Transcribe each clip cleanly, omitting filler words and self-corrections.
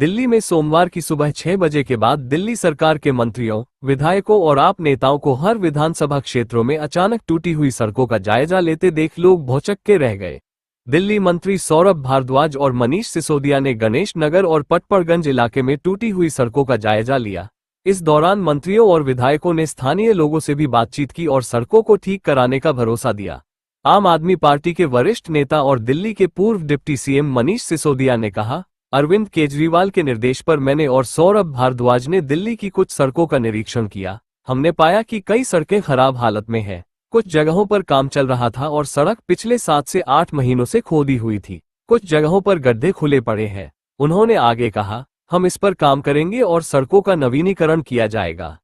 दिल्ली में सोमवार की सुबह 6 बजे के बाद दिल्ली सरकार के मंत्रियों, विधायकों और आप नेताओं को हर विधानसभा क्षेत्रों में अचानक टूटी हुई सड़कों का जायजा लेते देख लोग भौचक्के रह गए। दिल्ली मंत्री सौरभ भारद्वाज और मनीष सिसोदिया ने गणेश नगर और पटपड़गंज इलाके में टूटी हुई सड़कों का जायजा लिया। इस दौरान मंत्रियों और विधायकों ने स्थानीय लोगों से भी बातचीत की और सड़कों को ठीक कराने का भरोसा दिया। आम आदमी पार्टी के वरिष्ठ नेता और दिल्ली के पूर्व डिप्टी सीएम मनीष सिसोदिया ने कहा, अरविंद केजरीवाल के निर्देश पर मैंने और सौरभ भारद्वाज ने दिल्ली की कुछ सड़कों का निरीक्षण किया। हमने पाया कि कई सड़कें खराब हालत में हैं। कुछ जगहों पर काम चल रहा था और सड़क पिछले 7 से 8 महीनों से खोदी हुई थी। कुछ जगहों पर गड्ढे खुले पड़े हैं। उन्होंने आगे कहा, हम इस पर काम करेंगे और सड़कों का नवीनीकरण किया जाएगा।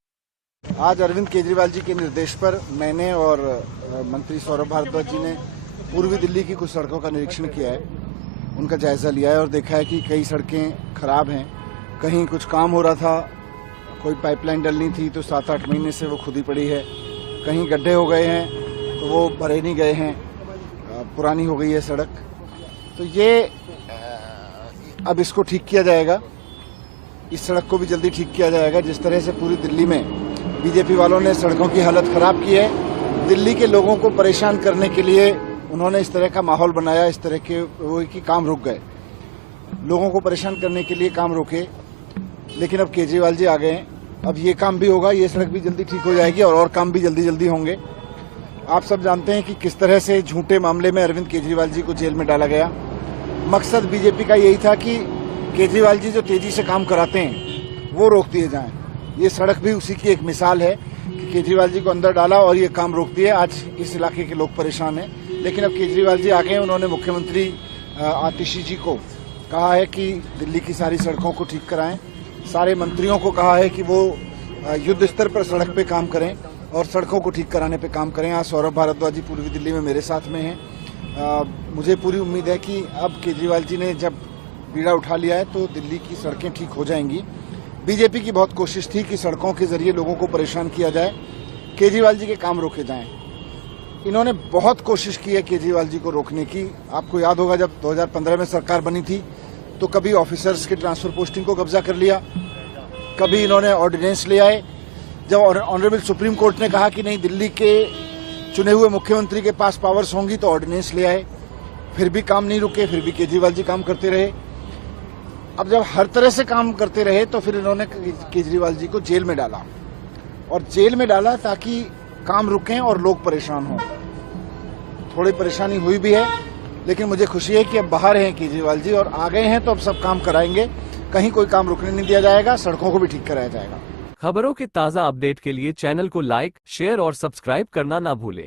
आज अरविंद केजरीवाल जी के निर्देश पर मैंने और मंत्री सौरभ भारद्वाज जी ने पूर्वी दिल्ली की कुछ सड़कों का निरीक्षण किया है, उनका जायजा लिया है और देखा है कि कई सड़कें खराब हैं। कहीं कुछ काम हो रहा था, कोई पाइपलाइन डलनी थी तो 7-8 महीने से वो खुदी पड़ी है। कहीं गड्ढे हो गए हैं तो वो भरे नहीं गए हैं, पुरानी हो गई है सड़क। तो ये अब इसको ठीक किया जाएगा। इस सड़क को भी जल्दी ठीक किया जाएगा। जिस तरह से पूरी दिल्ली में बीजेपी वालों ने सड़कों की हालत खराब की है, दिल्ली के लोगों को परेशान करने के लिए उन्होंने इस तरह का माहौल बनाया, इस तरह के वो कि काम रुक गए। लोगों को परेशान करने के लिए काम रोके, लेकिन अब केजरीवाल जी आ गए हैं। अब ये काम भी होगा, ये सड़क भी जल्दी ठीक हो जाएगी और काम भी जल्दी जल्दी होंगे। आप सब जानते हैं कि किस तरह से झूठे मामले में अरविंद केजरीवाल जी को जेल में डाला गया। मकसद बीजेपी का यही था कि केजरीवाल जी जो तेजी से काम कराते हैं वो रोक दिए जाएं। ये सड़क भी उसी की एक मिसाल है कि केजरीवाल जी को अंदर डाला और ये काम रोक दिए। आज इस इलाके के लोग परेशान हैं, लेकिन अब केजरीवाल जी आ गए। उन्होंने मुख्यमंत्री आतिशी जी को कहा है कि दिल्ली की सारी सड़कों को ठीक कराएं। सारे मंत्रियों को कहा है कि वो युद्ध स्तर पर सड़क पे काम करें और सड़कों को ठीक कराने पे काम करें। आज सौरभ भारद्वाज जी पूर्वी दिल्ली में मेरे साथ में हैं। मुझे पूरी उम्मीद है कि अब केजरीवाल जी ने जब बीड़ा उठा लिया है तो दिल्ली की सड़कें ठीक हो जाएंगी। बीजेपी की बहुत कोशिश थी कि सड़कों के जरिए लोगों को परेशान किया जाए, केजरीवाल जी के काम रोके जाएं। इन्होंने बहुत कोशिश की है केजरीवाल जी को रोकने की। आपको याद होगा जब 2015 में सरकार बनी थी तो कभी ऑफिसर्स के ट्रांसफर पोस्टिंग को कब्जा कर लिया, कभी इन्होंने ऑर्डिनेंस ले आए। जब ऑनरेबल सुप्रीम कोर्ट ने कहा कि नहीं, दिल्ली के चुने हुए मुख्यमंत्री के पास पावर्स होंगी, तो ऑर्डिनेंस ले आए। फिर भी काम नहीं रुके, फिर भी केजरीवाल जी काम करते रहे। अब जब हर तरह से काम करते रहे तो फिर इन्होंने केजरीवाल जी को जेल में डाला, और जेल में डाला ताकि काम रुकें और लोग परेशान हों। थोड़ी परेशानी हुई भी है, लेकिन मुझे खुशी है कि अब बाहर हैं केजरीवाल जी और आ गए हैं, तो अब सब काम कराएंगे। कहीं कोई काम रुकने नहीं दिया जाएगा, सड़कों को भी ठीक कराया जाएगा। खबरों के ताज़ा अपडेट के लिए चैनल को लाइक, शेयर और सब्सक्राइब करना ना भूलें।